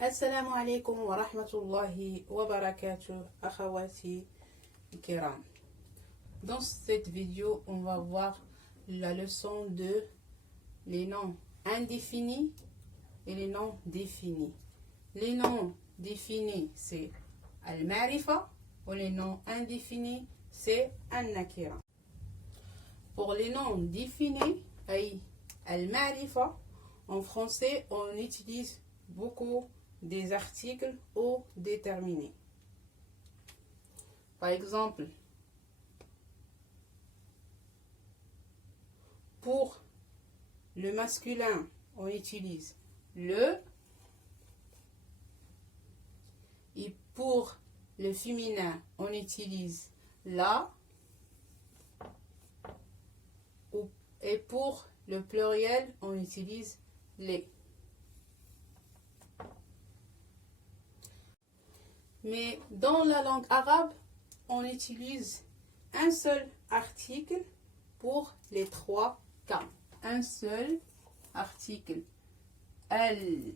Assalamu alaikum wa rahmatullahi wa barakatuh, akhawati kiram. Dans cette vidéo, on va voir la leçon de les noms indéfinis et les noms définis. Les noms définis, c'est al-ma'rifa, ou les noms indéfinis, c'est al-nakira. Pour les noms définis, al-ma'rifa, en français, on utilise beaucoup des articles ou déterminés. Par exemple, pour le masculin, on utilise le, et pour le féminin, on utilise la, et pour le pluriel, on utilise les. Mais dans la langue arabe, on utilise un seul article pour les trois cas. Un seul article. Elle.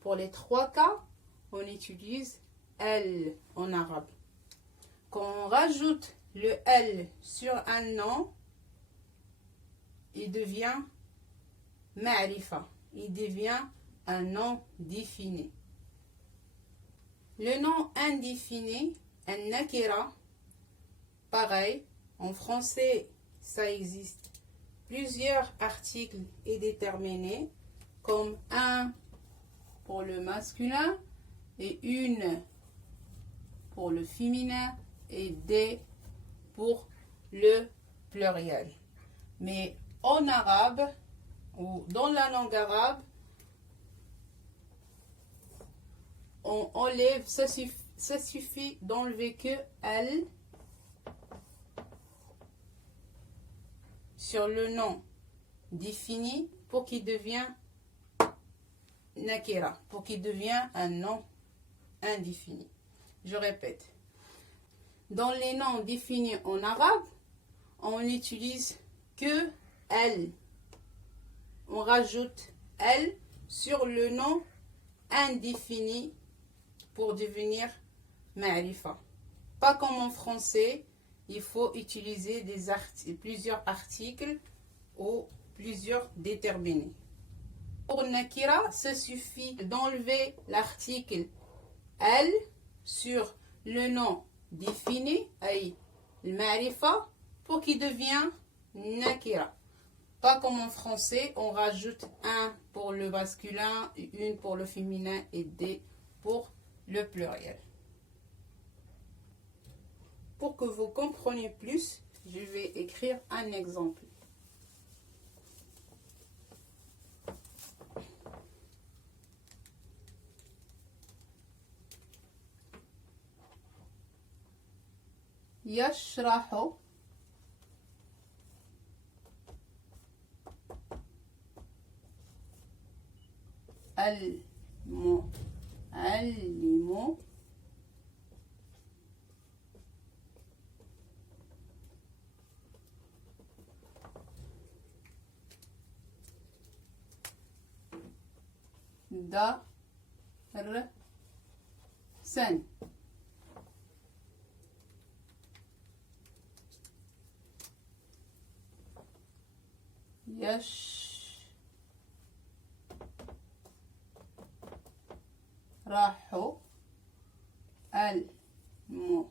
Pour les trois cas, on utilise elle en arabe. Quand on rajoute le elle sur un nom, il devient ma'rifa. Il devient un nom défini. Le nom indéfini, an-nakira, pareil, en français, ça existe plusieurs articles et déterminés, comme un pour le masculin et une pour le féminin et des pour le pluriel. Mais en arabe, ou dans la langue arabe, on enlève, ça suffit d'enlever que elle sur le nom défini pour qu'il devienne nakira, pour qu'il devienne un nom indéfini. Je répète, dans les noms définis en arabe, on n'utilise que elle. On rajoute elle sur le nom indéfini pour devenir ma'rifa. Pas comme en français, il faut utiliser plusieurs articles ou plusieurs déterminés. Pour nakira, ça suffit d'enlever l'article elle sur le nom défini, le ma'rifa, pour qu'il devienne nakira. Pas comme en français, on rajoute un pour le masculin, une pour le féminin et des pour le pluriel. Pour que vous compreniez plus, je vais écrire un exemple. يشرح المعلم درسا يشرح المعلم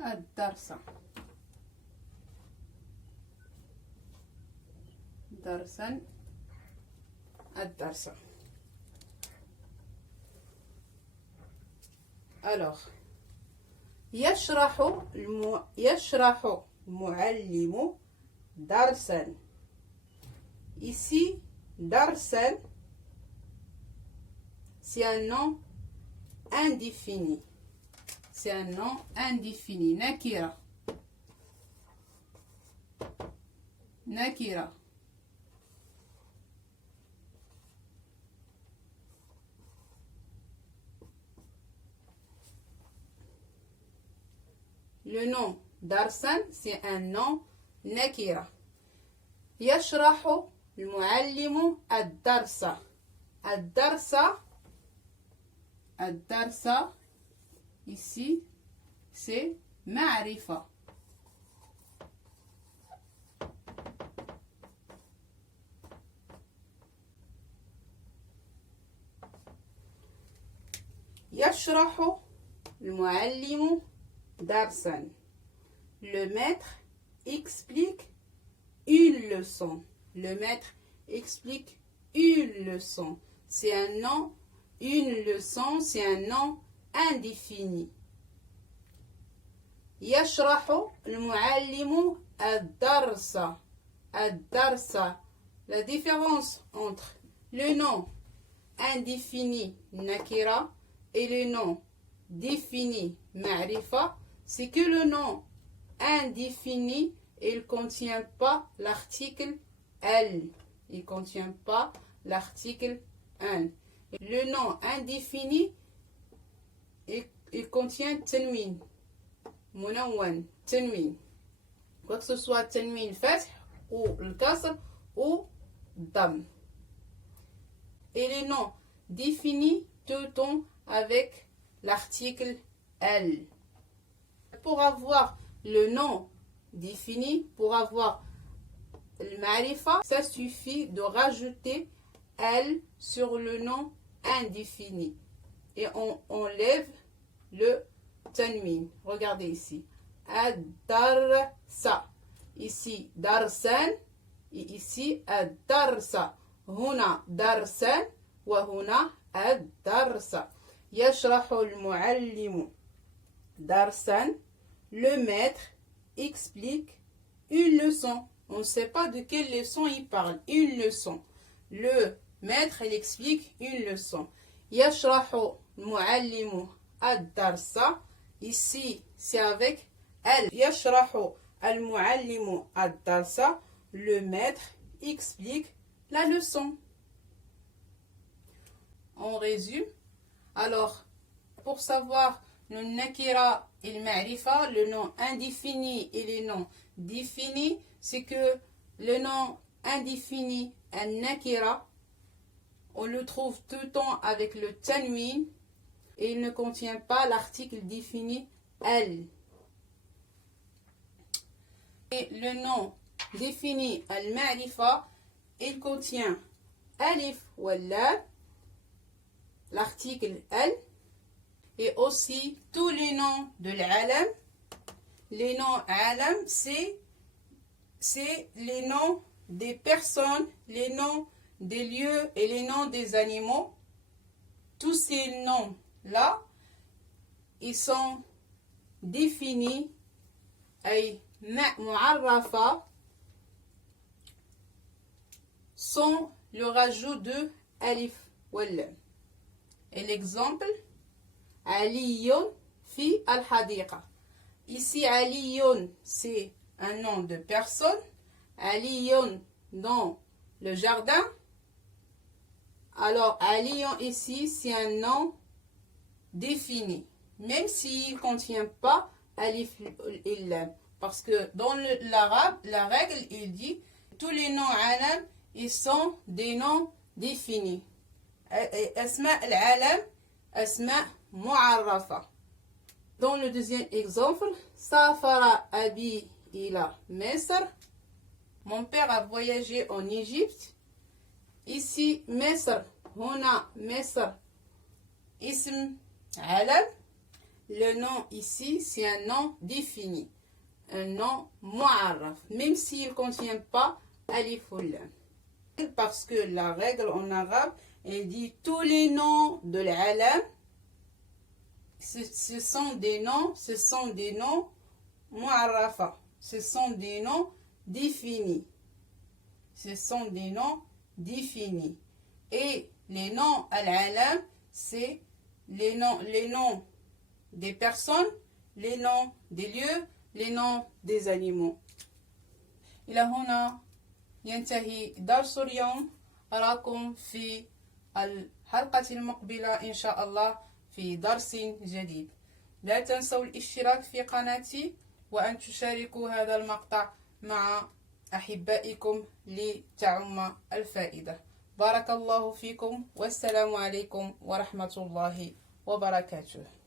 الدرس درسا الدرس. Alors, يشرح المعلم درسا. Ici, darsan, c'est un nom indéfini. C'est un nom indéfini. Nakira. Nakira. Le nom darsan, c'est un nom nakira. يشرح المعلم الدرس. الدرس, الدرس, ici, c'est معرفة. يشرح المعلم درسا. Le maître explique une leçon. Le maître explique une leçon. C'est un nom, une leçon, c'est un nom indéfini. يشرح المعلم الدرس. الدرس. La différence entre le nom indéfini nakira et le nom défini ma'rifa, c'est que le nom indéfini, il ne contient pas l'article elle. Il ne contient pas l'article un. Le nom indéfini, il contient tanwin. Munawwan, tanwin. Quoi que ce soit tanwin fath ou le kasr ou dam. Et les noms définis tout le temps avec l'article elle. Pour avoir le nom défini, pour avoir le ma'rifa, ça suffit de rajouter elle sur le nom indéfini. Et on enlève le tanwin. Regardez ici. Ad-darsa. Ici, darsan. Et ici, ad-darsa. Huna darsan. Wa huna ad-darsa. يشرح المعلم darsan. Le maître explique une leçon. On ne sait pas de quelle leçon il parle. Une leçon. Le maître, il explique une leçon. يشرح المعلم الدرس. Ici, c'est avec elle. يشرح المعلم الدرس. Le maître explique la leçon. On résume. Alors, pour savoir le nakira et le ma'rifa, le nom indéfini et les noms définis, c'est que le nom indéfini, un nakira, on le trouve tout le temps avec le tanwin et il ne contient pas l'article défini elle. Et le nom défini al-ma'rifa, il contient alif ou lam, l'article al, et aussi tous les noms de l'alam. Les noms alam, c'est les noms des personnes, les noms des lieux et les noms des animaux. Tous ces noms-là, ils sont définis ay mu'arrafa sans le rajout de alif wal. Et l'exemple, Aliyun fi al-hadiqa. Ici, Aliyun, c'est un nom de personne. Aliyun dans le jardin. Alors, Aliyun ici, c'est un nom défini. Même s'il ne contient pas alif il. Parce que dans l'arabe, la règle, il dit tous les noms alam, ils sont des noms définis. Asma al-alam, asma mu'arrafa. Dans le deuxième exemple, Safara abi ila Misr. Mon père a voyagé en Égypte. Ici, Misr, huna Misr, ism alam. Le nom ici, c'est un nom défini. Un nom mu'arraf, même s'il ne contient pas alif ou lam. Parce que la règle en arabe, elle dit tous les noms de l'alam, ce sont des noms mu'arrafa. Ce sont des noms définis. Ce sont des noms définis. Et les noms al-alam, c'est les noms des personnes, les noms des lieux, les noms des animaux. إلى هنا ينتهي درس اليوم. أراكم في الحلقة المقبلة إن شاء الله في درس جديد. لا تنسوا الاشتراك في قناتي وأن تشاركوا هذا المقطع مع أحبائكم لتعم الفائدة. بارك الله فيكم والسلام عليكم ورحمة الله وبركاته.